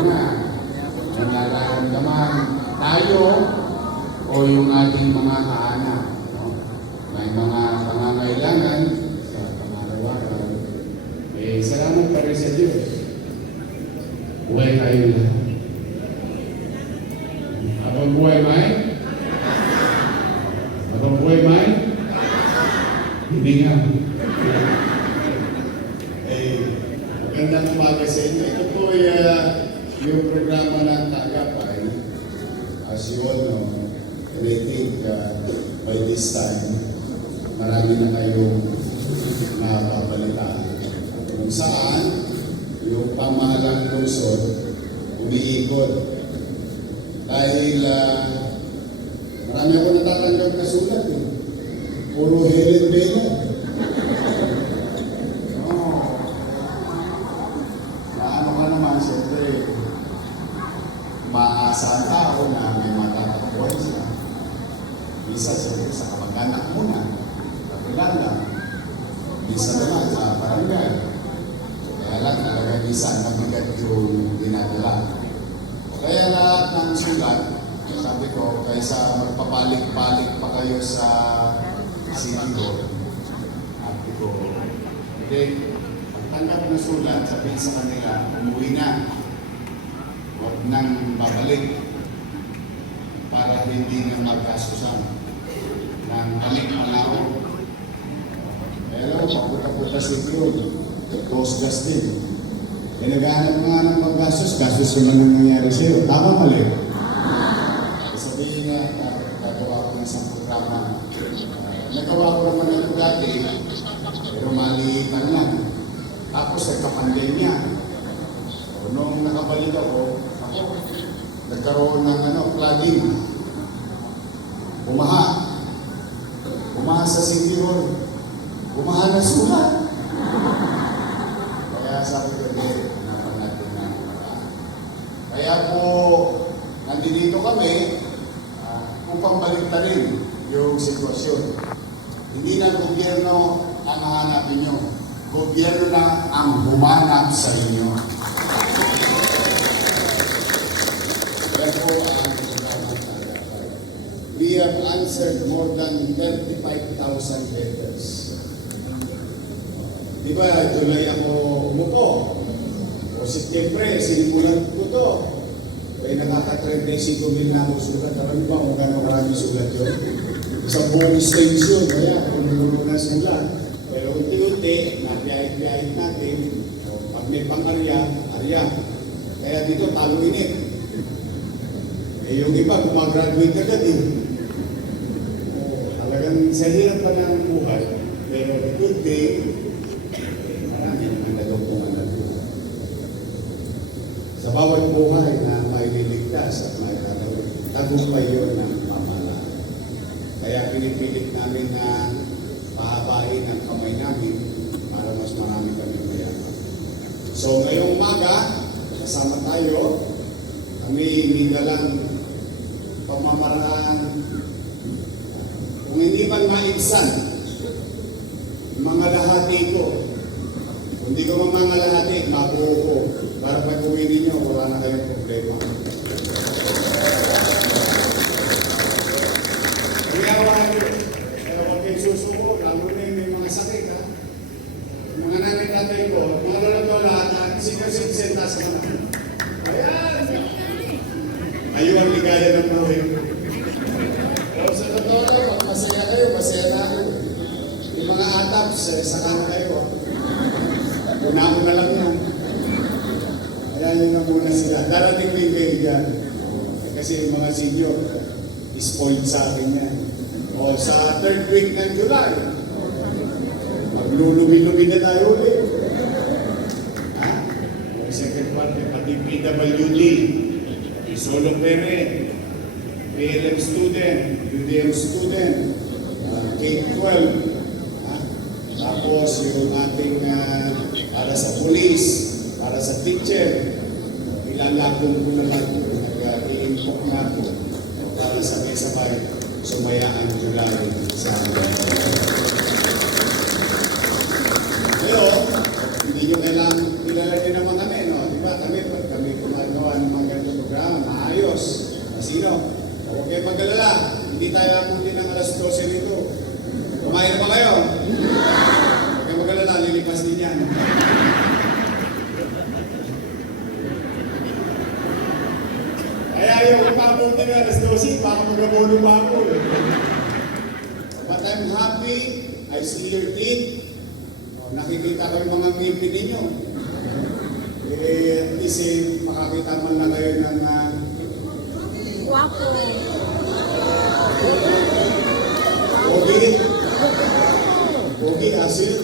una, may nararamdaman tayo o yung ating mga kaanak. No? May mga pangangailangan sa pangaraw-araw. Salamat pa rin sa Diyos. Buhay tayo lahat. Habang buhay may? Habang buhay may? Hindi nga. Magandang umaga sa inyo. Ito po ay yung programa ng Tagapay. As you all know, and I think by this time, marami na kayong nababalitaan. Kung saan, yung pamahalang lungsod, umiikot. Dahil marami ako natatanggap na sulat. Puro Helen Bela. Maasahan tao na may matatagpuan siya. Isa siyempre sa kamag-anak muna, nakilala. Isa naman sa barangay. Kaya lang talaga isa mabigat yung dinadala. Kaya lahat ng sulat, sabi ko, kaysa magpapalik-palik pa kayo sa City Hall. Sabi ko, hindi, pagtanggap ng sulat, sabihin sa kanila, umuwi na. Huwag nang babalik para hindi na magkasusan ng balik-panaw. Pero papunta-punta si Claude, Ghost Justin. Naghahanap nga ng paggastos, gastos naman ang nangyari sa'yo. Tama mali? Sabihin nga, gagawa ko ng isang programa. Nagawa ko naman ito dati, pero maliitan lang. Tapos nagkapandemya. Nung nakabalik ako, nagkaroon ng flooding. Bumaha. Bumaha sa City Hall. Bumaha na sulat. Kaya sabi ko, hanapan natin ng paraan. Kaya po, nandito kami upang baliktarin yung sitwasyon. Hindi na gobyerno ang hahanapin nyo. Gobyerno na ang humanap sa inyo. We have answered more than 35,000 letters. Di ba, July ako umupo. O Setyembre, sinimulan ko to. Kaya nakaka-35,000 na ako sulat. Alam mo ba kung gano'ng maraming sulat yun? Isang buong extension, kaya kung nilulong na sulat. Pero unti-unti, napiyahit natin. Pag may pang-arya, arya. Kaya dito, talo init. Yung iba, gumagraduate agad eh. Talagang sa hirap pa ng buhay, pero the good day, marami naman nadoktungan na buhay. Sa bawat buhay na may niligtas at may tagumpay yun ng pamahalaan. Kaya pinipilit namin na pahabain ang kamay namin para mas marami kami mayaman. So ngayong umaga, kasama tayo, kami minalang pamamaraan. Kung hindi man maibsan, mga lahati ko. Kung hindi ko mga lahati, mabuo ko. Para pag uwi ninyo, wala na kayong problema. Kaya huwag kayo susuko, lalo na may mga sakit, ha? Yung mga nanay-tatay ko, mga lola-lola, sino-sensenta sa mga. Ayan! Ayaw ang ligaya ng buhay. Pero sa totoo lang, masaya kayo, masaya na ako. Yung mga ataps, saka na kayo. Una-una lang yan. Kaya yun na muna sila. Darating din kayo dyan. Kasi yung mga senior, spoiled sa akin yan. O sa 3rd week ng July, maglulumi-lumi na tayo ulit. Ha? O second part, pati PWD, solo parent, PLM student, UDM student, K-12, tapos yung ating para sa police, para sa teacher, ilalakong ko naman nag-i-impok nga po para sabay-sabay sumayaan July sa amin. Pero, hindi nyo kailangan kilala nyo naman kami, no? Di ba? Kami gumagawa pabuti na alas 12, baka magabulo pa ako. But I'm happy, I see your teeth. Nakikita ko yung mga ngipin ninyo. At least makakita man lang kayo ng Guwapo. Pogi, asin.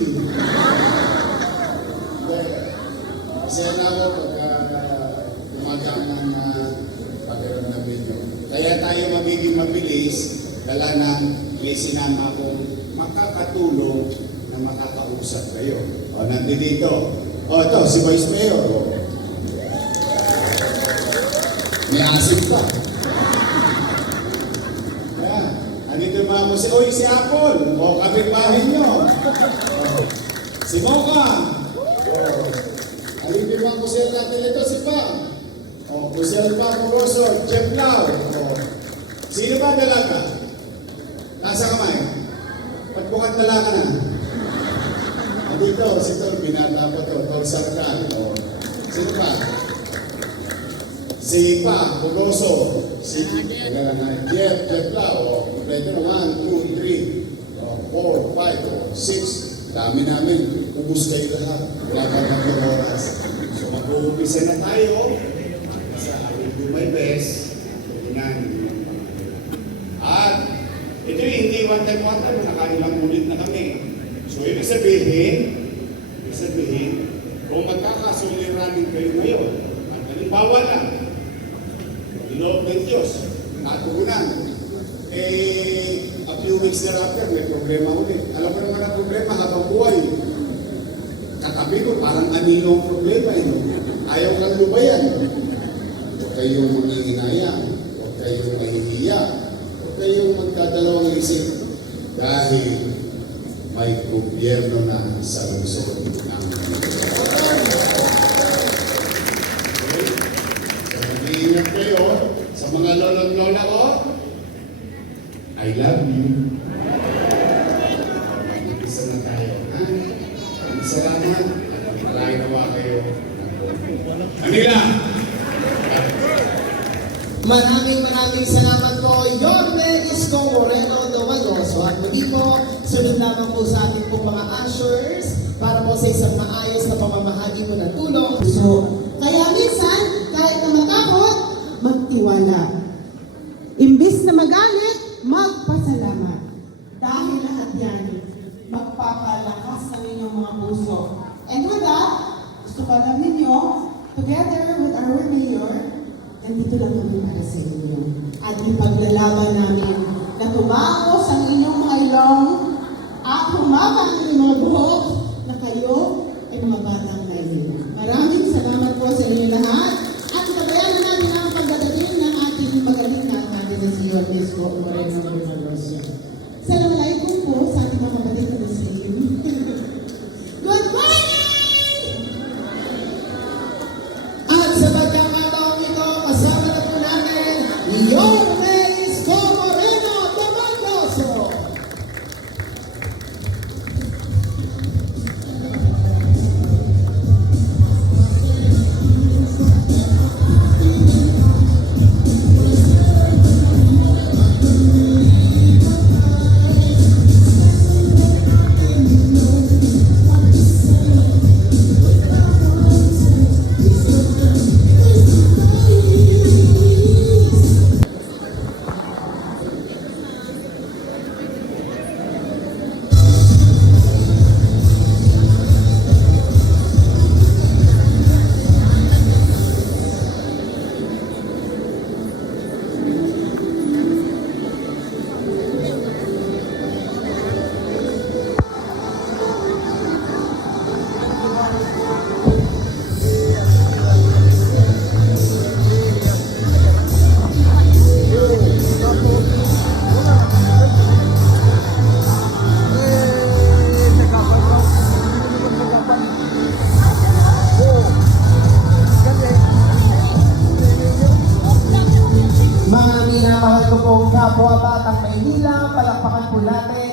Masaya na ako pagka tumagaan ng pagkaroon ng video. Kaya tayo magiging mabilis, dala ng may sinama kong makakatulong na makakausap kayo. O, nandito. O, ito, si Vice Mayor. O. May asin pa. Ayan. Andito yung mga museo. Uy, si Apple. O, kapitbahay nyo. O, si Mocha. O, andito yung mga museo natin ito, si Pam. O, museo pa, Mugoso, Jeff Lau. O, sino ba dalaga? Nasa kamay. Ba't mukhang dalaga na? Andito, si Tol, binata po to. Tol Sarkan. O, sino pa? Si Pa, Mugoso. Si Jeff Lau. Kompleto na 1, 2, 3, 4, 5, 6. Dami namin. Ubus kayo lahat. Wala ka ng oras. So mag-uumpisa na tayo. Sa I will do my best. Unan. At ito yung hindi one time, nakailang ulit na kami. So ibig sabihin, kung magkakasuliranin kayo ngayon, at halimbawa na, loob ng Diyos, natugunan. A few weeks thereafter, may problema ulit. Alam mo naman ang problema habang buhay. Katabi ko, parang anino ang problema. Ayaw kang lubayan. Huwag kayong manginginayang. Huwag kayong mahihiya. Huwag kayong magdadalawang isip. Dahil may gobyerno na sa lungsod ng mag-iingat kayo sa mga lolo-lola ko. I love you. Mag-isa na tayo. Ha? Salamat. Malay nawa kayo. Manila! Maraming salamat po, Yorme Isko Moreno Domaloso. At muli po, sunod lamang po sa ating po mga ushers para po sa isang maayos na pamamahagi po ng tulong. So, kaya minsan, kahit na matakot, magtiwala. Imbis na magalit, magpasalamat. Dahil lahat yan, magpapalakas ng inyong mga puso. And with that, gusto ko alam ninyo, together with our mayor, nandito lang kami para sa inyo. At ipaglalaban namin na tumapos ang inyong mga ilong at humaba ang inyong mga buhok na kayo ay mga batang naiiwan. Maraming salamat po sa inyo lahat. At sabayan na namin ang pagdadating ng ating magaling na natin na si Yormes po Moreno Domaloso. Assalamualaikum po sa ating mga kapatid na Muslim. Good morning! At sa pagkakataong ito, kasama na po namin, Yormes po Moreno Domaloso. Mga minamahal ko pong kapwa Batang Maynila, palakpakan po natin